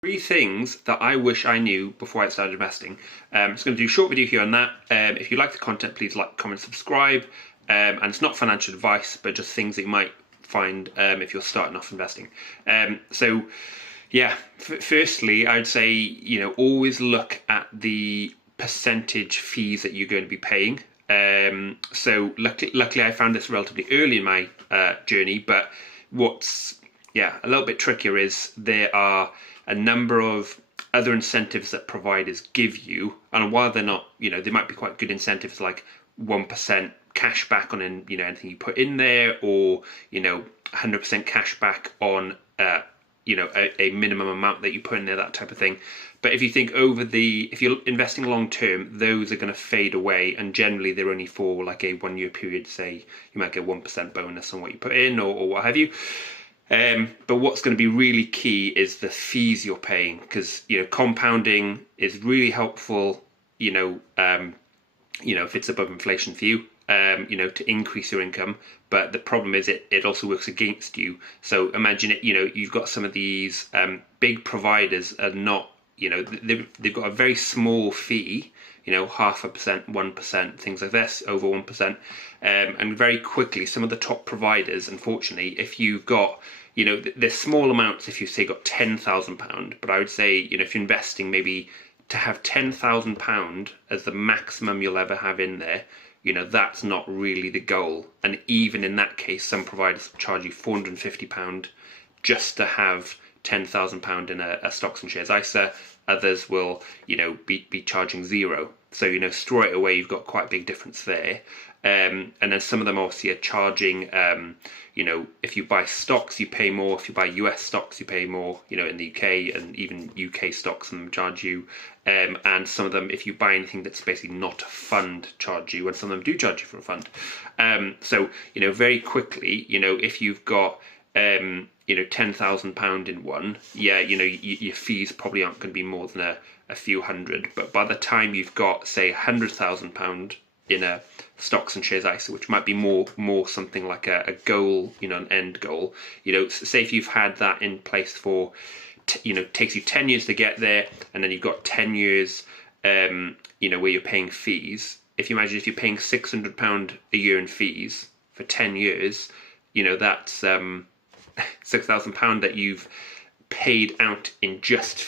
Three things that I wish I knew before I started investing. I'm just going to do a short video here on that. If you like the content, please like, comment, subscribe. And it's not financial advice, but just things that you might find if you're starting off investing. Firstly, I'd say, always look at the percentage fees that you're going to be paying. Luckily, I found this relatively early in my journey, but what's a little bit trickier is there are a number of other incentives that providers give you, and while they're not, they might be quite good incentives, like 1% cash back on anything you put in there, or 100% cash back on a minimum amount that you put in there, that type of thing. But if you think if you're investing long term, those are going to fade away, and generally they're only for like a 1 year period. Say you might get 1% bonus on what you put in, or what have you. But what's going to be really key is the fees you're paying, because compounding is really helpful. If it's above inflation for you, to increase your income. But the problem is it also works against you. So imagine it. You've got some of these big providers are not. They've got a very small fee. 0.5%, 1%, things like this, over 1%, and very quickly some of the top providers, unfortunately, if you've got, there's small amounts if you say got £10,000, but I would say, if you're investing, maybe to have £10,000 as the maximum you'll ever have in there, that's not really the goal. And even in that case, some providers charge you £450 just to have £10,000 in a stocks and shares ISA. Others will, be charging zero. So, straight away you've got quite a big difference there. And then some of them obviously are charging, if you buy stocks, you pay more. If you buy US stocks, you pay more, in the UK, and even UK stocks, and charge you. And some of them, if you buy anything that's basically not a fund, charge you, and some of them do charge you for a fund. So, very quickly, if you've got, £10,000 in one, your fees probably aren't going to be more than a few hundred. But by the time you've got, say, £100,000 in a stocks and shares ISA, which might be more something like a goal, an end goal. Say if you've had that in place for, takes you 10 years to get there, and then you've got 10 years, where you're paying fees. If you imagine if you're paying £600 a year in fees for 10 years, that's £6,000 that you've paid out in just